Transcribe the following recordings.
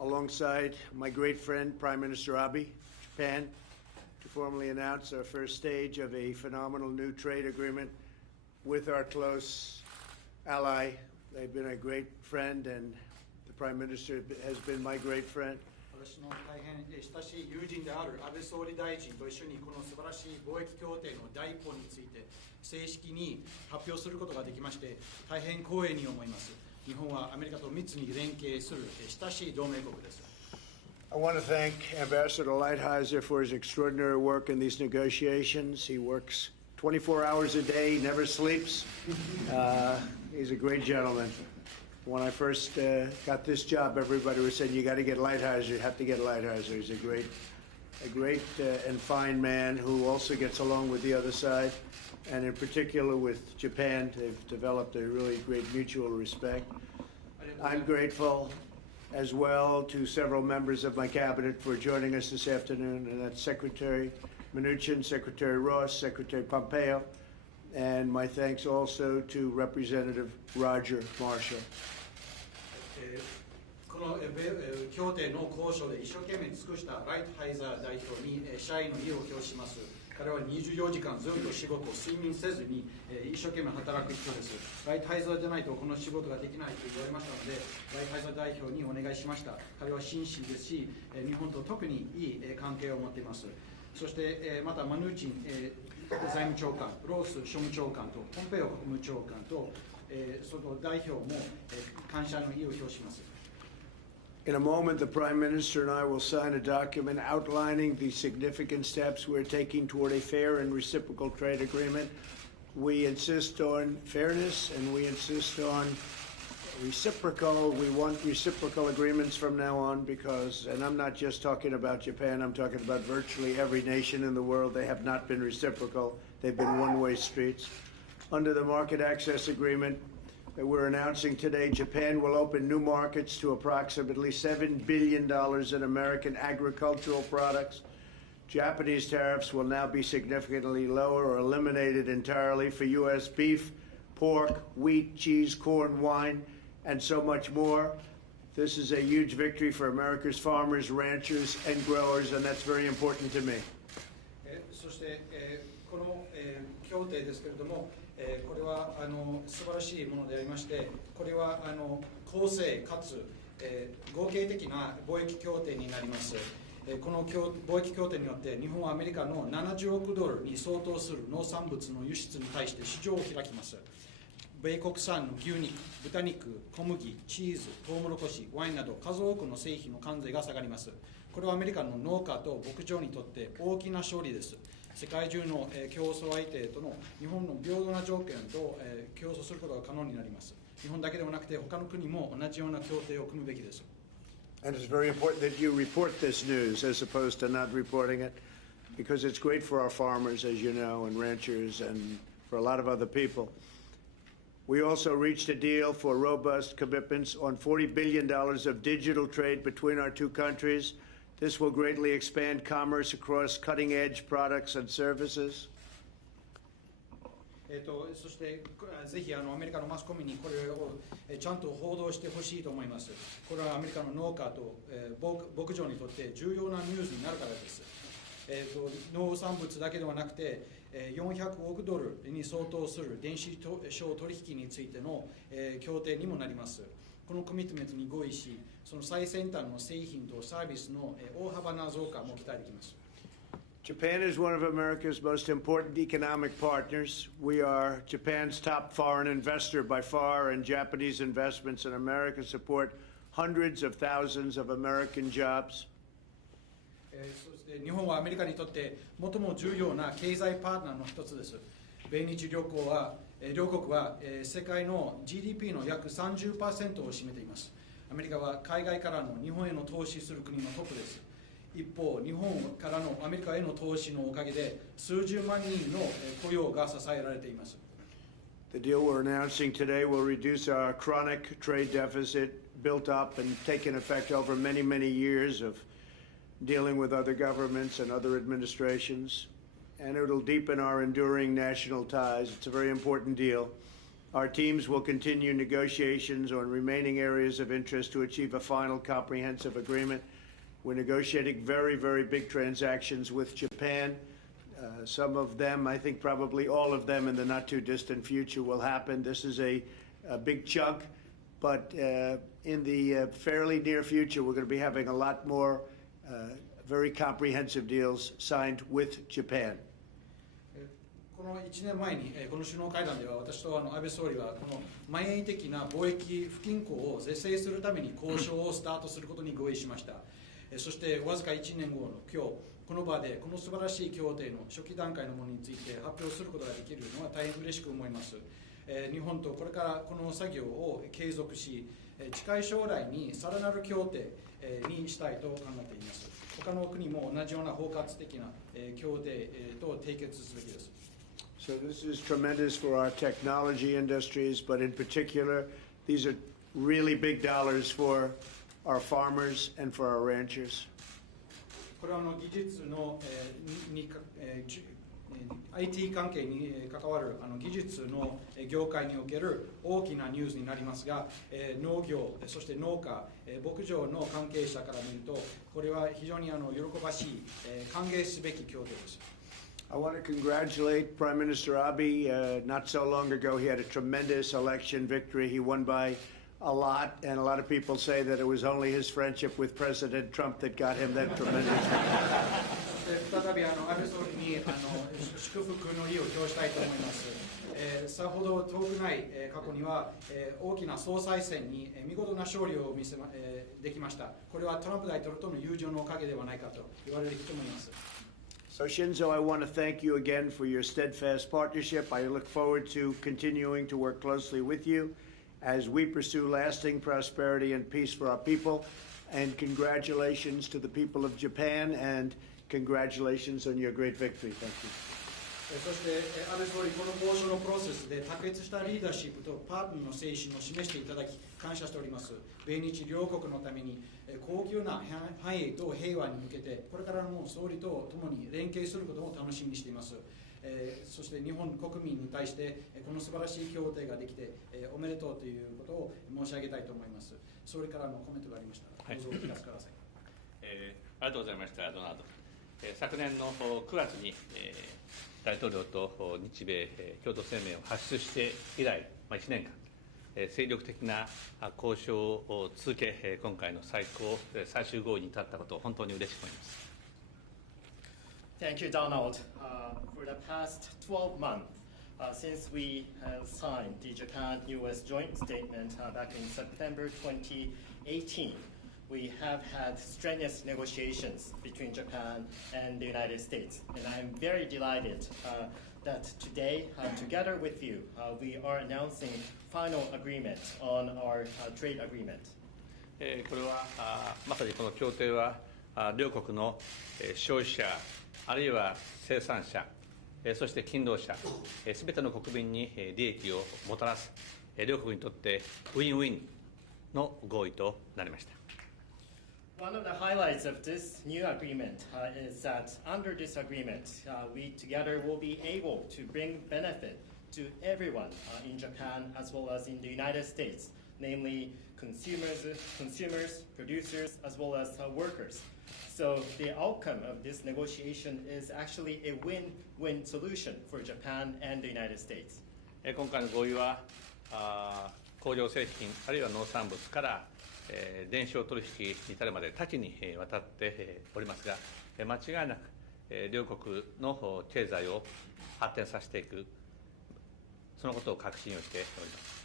alongside my great friend, Prime Minister Abe, Japan, to formally announce our first stage of a phenomenal new trade agreement with our close ally. They've been a great friend, and the Prime Minister has been my great friend. 私の大変親しい友人である安倍総理大臣と一緒にこの素晴らしい貿易協定の第一歩について正式に発表することができまして大変光栄に思います。日本はアメリカと密に連携する親しい同盟国です。I want to thank Ambassador Lighthizer for his extraordinary work in these negotiations. He works 24 hours a day, never sleeps. He's a great gentleman. When I first got this job, everybody was saying, you got to get Lighthizer, you have to get Lighthizer. He's a great and fine man who also gets along with the other side. And in particular with Japan, they've developed a really great mutual respect. I'm grateful as well to several members of my cabinet for joining us this afternoon, and that's Secretary Mnuchin, Secretary Ross, Secretary Pompeo, and my thanks also to Representative Roger Marshall. この協定の交渉で一生懸命尽くしたライトハイザー代表に謝意の意を表します。彼は24時間ずっと仕事を睡眠せずに一生懸命働く人です。ライトハイザーじゃないとこの仕事ができないと言われましたので、ライトハイザー代表にお願いしました。彼は紳士ですし、日本と特にいい関係を持っています。そしてまたマヌーチン財務長官、ロース商務長官とポンペオ国務長官とその代表も感謝の意を表します。In a moment, the Prime Minister and I will sign a document outlining the significant steps we're taking toward a fair and reciprocal trade agreement. We insist on fairness and we insist on reciprocal. We want reciprocal agreements from now on because, and I'm not just talking about Japan, I'm talking about virtually every nation in the world. They have not been reciprocal. They've been one-way streets. Under the market access agreement that we're announcing today, Japan will open new markets to approximately $7 billion in American agricultural products. Japanese tariffs will now be significantly lower or eliminated entirely for U.S. beef, pork, wheat, cheese, corn, wine, and so much more. This is a huge victory for America's farmers, ranchers, and growers, and that's very important to me. そして、この、協定ですけれども、これは素晴らしいものでありまして、これは公正かつ、合計的な貿易協定になります。この貿易協定によって日本はアメリカの70億ドルに相当する農産物の輸出に対して市場を開きます。米国産の牛肉、豚肉、小麦、チーズ、トウモロコシ、ワインなど数多くの製品の関税が下がります。これはアメリカの農家と牧場にとって大きな勝利です。世界中の競争相手との日本の平等な条件と競争することが可能になります。日本だけではなくて他の国も同じような協定を組むべきです。And it's very important that you report this news as opposed to not reporting it, because it's great for our farmers, as you know, and ranchers, and for a lot of other people. We also reached a deal for robust commitments on $40 billion of digital trade between our two countries. This will greatly expand commerce across cutting-edge products and services. そしてぜひアメリカのマスコミにこれをちゃんと報道してほしいと思います。これはアメリカの農家と牧場にとって重要なニュースになるからです。農産物だけではなくて400億ドルに相当する電子商取引についての協定にもなります。このコミットメントに合意し、その最先端の製品とサービスの大幅な増加も期待できます。Japan is one of America's most important economic partners. We are Japan's top foreign investor by far, and Japanese investments in America support hundreds of thousands of American jobs. そして日本はアメリカにとって最も重要な経済パートナーの一つです。米日両国は世界の GDP の約 30% を占めています。アメリカは海外からの日本への投資する国のトップです。一方、日本からのアメリカへの投資のおかげで数十万人の雇用が支えられています。The deal we're announcing today will reduce our chronic trade deficit built up and taken effect over many, many years of dealing with other governments and other administrations, and it'll deepen our enduring national ties. It's a very important deal. Our teams will continue negotiations on remaining areas of interest to achieve a final comprehensive agreement. We're negotiating very, very big transactions with Japan. Some of them, I think probably all of them in the not too distant future will happen. This is a big chunk, but in the fairly near future, we're going to be having a lot more very comprehensive deals signed with Japan. この1年前にこの首脳会談では私と安倍総理はこの慢意的な貿易不均衡を是正するために交渉をスタートすることに合意しました。そしてわずか1年後の今日この場でこの素晴らしい協定の初期段階のものについて発表することができるのは大変嬉しく思います。日本とこれからこの作業を継続し近い将来にさらなる協定にしたいと考えています。他の国も同じような包括的な協定と締結すべきです。So this is tremendous for our technology industries, but in particular, these are really big dollars for our farmers and for our ranchers. これは技術の、IT 関係に関わる技術の業界における大きなニュースになりますが、農業、そして農家、牧場の関係者から見ると、これは非常に喜ばしい、歓迎すべき協定です。I want to congratulate Prime Minister Abe. Not so long ago, he had a tremendous election victory. He won by a lot, and a lot of people say that it was only his friendship with President Trump that got him that tremendous victory. 再び安倍総理に祝福の意を表したいと思います。さほど遠くない過去には大きな総裁選に見事な勝利をできました。これはトランプ大統領との友情のおかげではないかと言われる人もいます。So Shinzo, I want to thank you again for your steadfast partnership. I look forward to continuing to work closely with you as we pursue lasting prosperity and peace for our people. And congratulations to the people of Japan, and congratulations on your great victory. Thank you. そして安倍総理、この交渉のプロセスで卓越したリーダーシップとパートナーの精神を示していただき感謝しております。米日両国のために高級な繁栄と平和に向けてこれからも総理と共に連携することを楽しみにしています。そして日本国民に対してこの素晴らしい協定ができておめでとうということを申し上げたいと思います。総理からのコメントがありましたらどうぞお聞かせください。ありがとうございました、ドナルド。昨年の9月に、大統領と日米共同声明を発出して以来、1年間、精力的な交渉を続け、今回の最終合意に至ったことを本当に嬉しく思います。Thank you, Donald. For the past 12 months, since we signed the Japan-U.S. joint statement back in September 2018, we have had strenuous negotiations between Japan and the United States. And I'm very delighted that today, together with you, we are announcing final agreement on our trade agreement. これはまさにこの協定は両国の消費者あるいは生産者そして勤労者すべての国民に利益をもたらす両国にとってウィンウィンの合意となりました。One of the highlights of this new agreement is that under this agreement, we together will be able to bring benefit to everyone in Japan as well as in the United States, namely consumers, producers, as well as workers. So the outcome of this negotiation is actually a win-win solution for Japan and the United States. 今回の合意は工業製品あるいは農産物から電商取引に至るまで多岐にわたっておりますが、間違いなく両国の経済を発展させていく、そのことを確信をしております。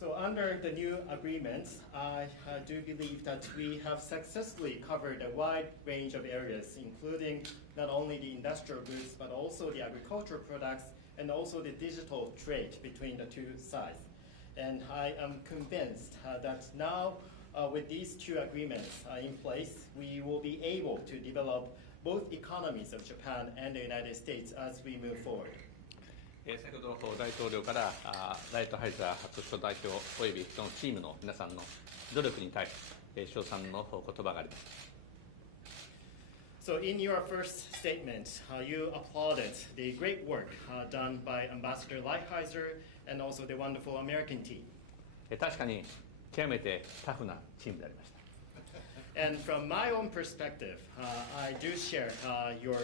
So under the new agreement, I do believe that we have successfully covered a wide range of areas, including not only the industrial goods, but also the agricultural products and also the digital trade between the two sides. And I am convinced that now, with these two agreements in place, we will be able to develop both economies of Japan and the United States as we move forward. 先ほど大統領からライトハイザー特殊代表およびそのチームの皆さんの努力に対して称賛の言葉がありました。So in your first statement, you applauded the great work done by Ambassador Lighthizer and also the wonderful American team. 確かに極めてタフなチームでありました。 And from my own perspective, I do share your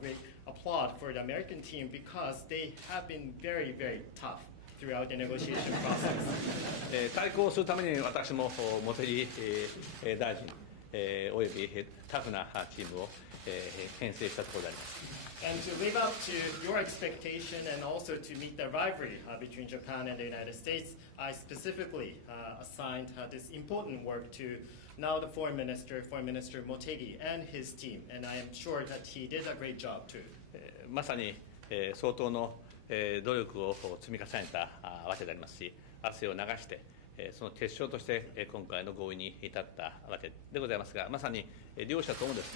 great applaud for the American team because they have been very, very tough throughout the negotiation process. 対抗するために私も茂木大臣およびタフなチームを編成したところであります。 And to live up to your expectation and also to meet the rivalry between Japan and the United States, I specifically assigned this important work to now the Foreign Minister Motegi and his team, and I am sure that he did a great job too. まさに相当の努力を積み重ねたわけでありますし、汗を流してその結晶として今回の合意に至ったわけでございますが、まさに両者ともです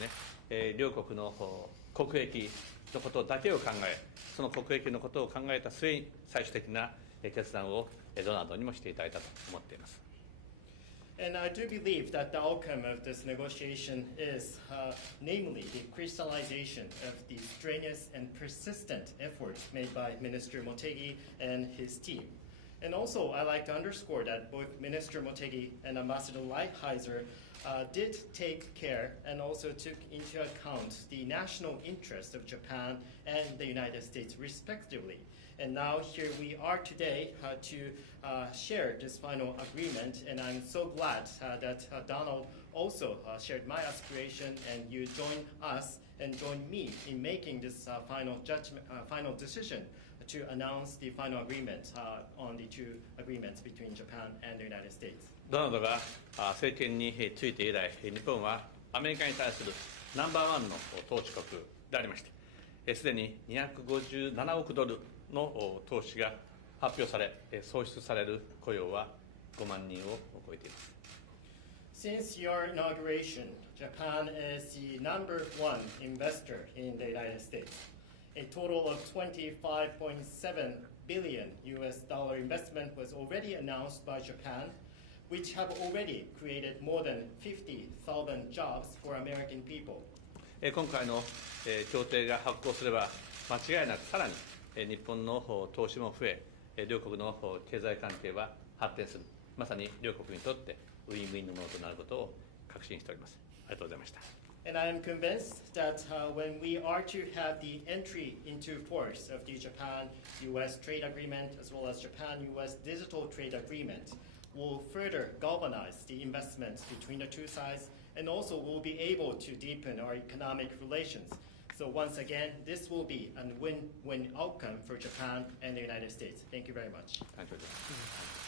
ね、両国の国益のことだけを考え、その国益のことを考えた末に最終的な決断をどなたにもしていただいたと思っています。 And I do believe that the outcome of this negotiation is, namely, the crystallization of the strenuous and persistent efforts made by Minister Motegi and his team. And also, I'd like to underscore that both Minister Motegi and Ambassador Lighthizer did take care and also took into account the national interest of Japan and the United States, respectively. And now here we are today to share this final agreement, and I'm so glad that Donald also shared my aspiration, and you join us and join me in making this final decision to announce the final agreement on the two agreements between Japan and the United States. ドナルドが政権について以来、日本はアメリカに対するナンバーワンの投資国でありまして、すでに257億ドルの投資が発表され、創出される雇用は5万人を超えています。 Since your inauguration, Japan is the number one investor in the United States. A total of 25.7 billion US dollar investment was already announced by Japan, which have already created more than 50,000 jobs for American people. 今回の協定が発効すれば、間違いなくさらに日本の投資も増え、両国の経済関係は発展する、まさに両国にとってウィンウィンのものとなることを確信しております。ありがとうございました。 And I am convinced that when we are to have the entry into force of the Japan-US trade agreement as well as Japan-US digital trade agreement, will further galvanize the investments between the two sides, and also will be able to deepen our economic relations. So once again, this will be a win-win outcome for Japan and the United States. Thank you very much. ありがとうございます。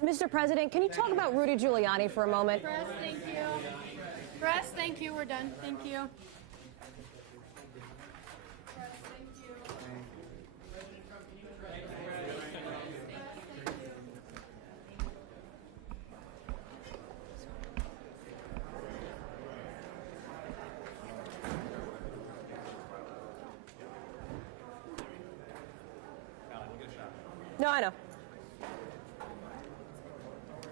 Mr. President, can you talk about Rudy Giuliani for a moment? Press, thank you. Press, thank you. We're done. Thank you. Press, thank you. No, I know.